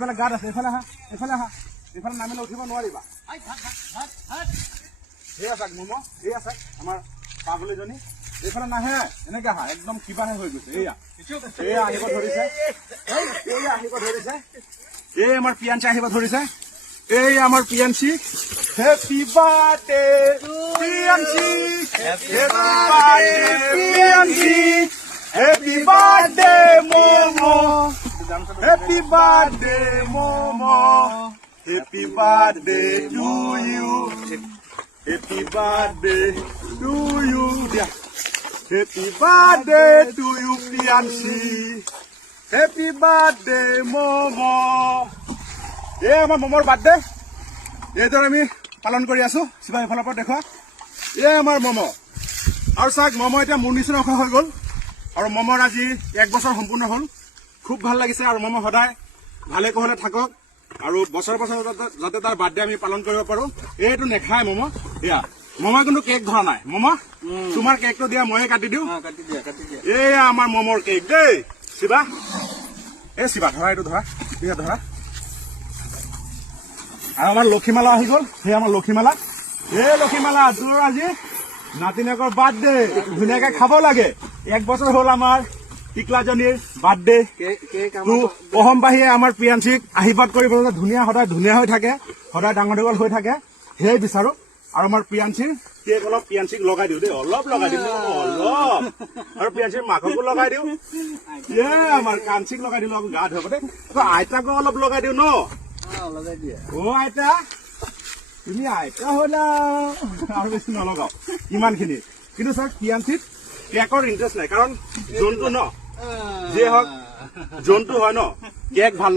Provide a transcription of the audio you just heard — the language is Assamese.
এইফালে গাত আছে, এইফালে আহা, এইফালে আহা, এইফালে নামিলে উঠিব নোৱাৰিবা। এয়া চাওক মম, এয়া চাওক আমাৰ পাগলীজনী, এইফালে নাহে, এনেকে আহা, একদম কিবাহে হৈ গৈছে। এয়া এয়া আহিব ধৰিছে, এয়া আহিব ধৰিছে, এই আমাৰ পিয়াঞ্চি আহিব ধৰিছে, এই আমাৰ Piyanshi. Happy birthday Piyanshi, happy birthday Piyanshi, happy birthday Momo, happy birthday Momo, happy birthday to you, happy birthday to you, দিয়া happy birthday to you Piyanshi, happy birthday Momo. এই আমাৰ মমৰ বাৰ্থডে এইদৰে আমি পালন কৰি আছো। শিৱা এইফালৰ পৰা দেখুৱা, এই আমাৰ মমো। আৰু চাওক মমো এতিয়া মোৰ নিচিনা ওখ হৈ গ'ল, আৰু মমৰ আজি 1 বছৰ সম্পূৰ্ণ হ'ল। খুব ভাল লাগিছে, আৰু মমো সদায় ভালে কুশলে থাকক, আৰু বছৰ বছৰ যাতে তাৰ বাৰ্থডে আমি পালন কৰিব পাৰো। এইটো নেখায় মমো, এয়া মমো কিন্তু কেক ধৰা নাই। মমো তোমাৰ কেকটো দিয়া, ময়ে কাটি দিওঁ। এয়া আমাৰ মমৰ কেক দেই। শিৱা, এই শিৱা ধৰা, এইটো ধৰা, এয়া ধৰা। আৰু আমাৰ লক্ষীমালা আহি গ'ল, সেই আমাৰ লক্ষীমালা। এই লক্ষীমালা, তোৰ আজি নাতিনীয়েকৰ বাৰ্থডে, ধুনীয়াকে খাব লাগে। 1 বছৰ হ'ল আমাৰ টিকলাজনীৰ বাৰ্থডে। অসমবাসীয়ে আমাৰ পিয়াঞ্চিক আশীৰ্বাদ কৰিব, ধুনীয়া সদায় ধুনীয়া হৈ থাকে, সদায় ডাঙৰ দীঘল হৈ থাকে, সেয়াই বিচাৰো। আৰু আমাৰ পিয়াঞ্চিৰ কেক অলপ পিয়াঞ্চিক লগাই দিওঁ দেই, অলপ লগাই দিওঁ, অলপ। আৰু পিয়াঞ্চিৰ মাককো লগাই দিওঁ, আমাৰ কাঞ্চিক লগাই দিলো, গা ধুব দেই। আইতাকো অলপ লগাই দিওঁ ন। অ আইতা, তুমি আইতা হলা, আৰু বেছি নলগাও ইমানখিনি। কিন্তু চাওক পিয়াঞ্চিত কেকৰ ইণ্টাৰেষ্ট নাই, কাৰণ জন্তু ন, যিয়ে হওক জন্তু হয় ন, কেক ভাল